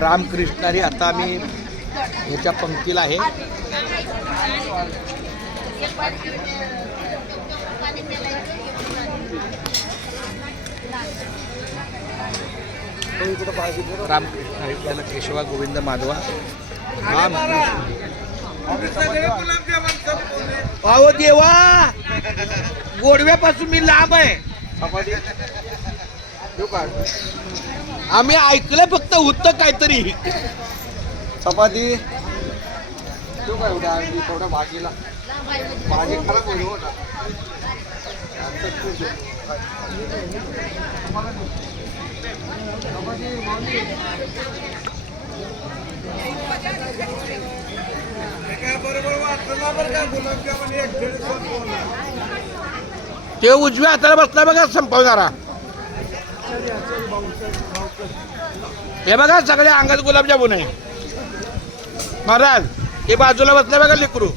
रामकृष्णारी आता आम्ही ह्याच्या पंक्तीला आहे. रामकृष्णारी त्याला केशवा गोविंद माधवा अहो देवा, गोडव्यापासून मी लांब आहे. आम्ही ऐकलं फक्त होतं काहीतरी. चपाती तू काय एवढ्या आणली थोड्या भाजीला भाजी खराब होईल हो ना. ते उजव्या हाताला बसला बघा संपवणारा. हे बघा सगळ्या अंगात गुलाबजामुन आहे. महाराज हे बाजूला बसला बघा लेकरू.